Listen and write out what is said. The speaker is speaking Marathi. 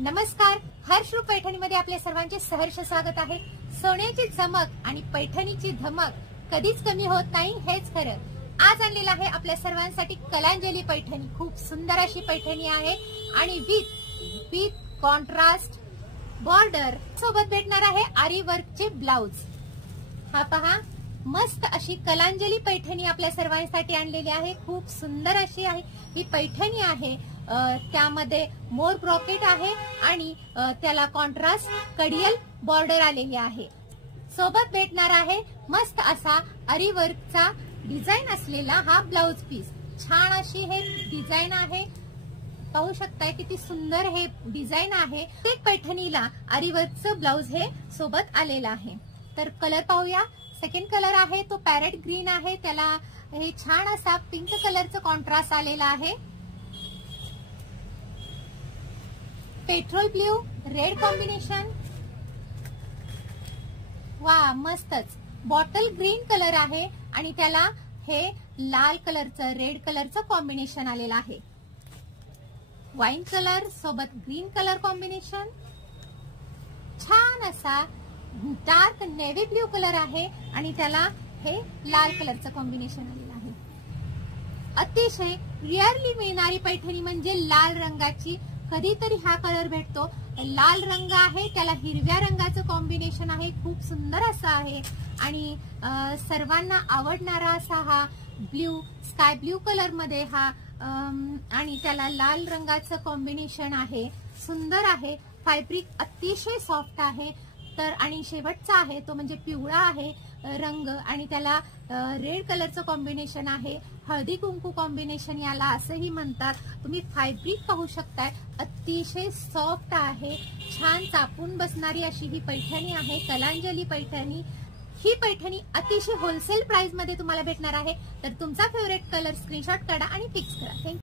नमस्कार, हर्षरूप पैठणीमध्ये आपल्या सर्वांचे सहर्ष स्वागत आहे। सोन्याची चमक आणि पैठणीची धमक कधीच कमी होत नाही, हेच खरं। आज आणलेला आहे आपल्या सर्वांसाठी कलांजली पैठणी। खूप सुंदर अशी पैठणी आहे आणि विथ कॉन्ट्रास्ट बॉर्डर सोबत भेटणार आहे आरी वर्कचे ब्लाउज। हा पहा, मस्त अशी कलांजली पैठणी आपल्या सर्वांसाठी आणलेली आहे। खूप सुंदर अशी आहे ही पैठणी आहे। त्यामध्ये मोर ब्रॉकेट आहे आणि त्याला कॉन्ट्रास्ट कडियल बॉर्डर आलेली आहे। सोबत भेटणार आहे मस्त असा आरी वर्कचा डिझाइन असलेला हा ब्लाउज पीस। छान अशी हे डिझाइन आहे, पाहू शकताय किती सुंदर हे डिझाइन आहे। एक पैठणीला आरी वर्कचं ब्लाउज हे सोबत आलेला आहे। तर कलर पाहूया। सेकंड कलर आहे तो पॅरेट ग्रीन आहे, त्याला हे छान असा पिंक कलरचं कॉन्ट्रास्ट आलेला आहे। पेट्रोल ब्ल्यू रेड कॉम्बिनेशन, वा मस्तच। बॉटल ग्रीन कलर आहे आणि त्याला हे लाल कलरचं रेड कलरचं कॉम्बिनेशन आलेलं आहे। वाईन कलर सोबत ग्रीन कलर कॉम्बिनेशन, छान असा डार्क नेव्ही ब्ल्यू कलर आहे आणि त्याला हे लाल कलरचं कॉम्बिनेशन आलेलं आहे। अतिशय रिअरली मिळणारी पैठणी म्हणजे लाल रंगाची, कधीतरी हा कलर भेटतो। लाल रंग आहे, त्याला हिरव्या रंगाचं कॉम्बिनेशन आहे, खूप सुंदर असं आहे आणि सर्वांना आवडणारा असा हा ब्ल्यू स्काय ब्ल्यू कलर मध्ये हा आणि त्याला लाल रंगाचं कॉम्बिनेशन आहे। सुंदर आहे, फॅब्रिक अतिशय सॉफ्ट आहे। तर आणि शेवटचा आहे तो म्हणजे पिवळा आहे रंग आणि त्याला रेड कलरचं कॉम्बिनेशन आहे। हळदी कुंकू कॉम्बिनेशन याला असंही म्हणतात। तुम्ही फॅब्रिक पाहू शकताय, अतिशय सॉफ्ट आहे, छान चापून बसणारी अशी ही पैठणी आहे कलांजली पैठणी। ही पैठणी अतिशय होलसेल प्राइस मध्ये तुम्हाला भेटणार आहे। तर तुमचा फेवरेट कलर स्क्रीनशॉट काढा आणि फिक्स करा। थँक्यू।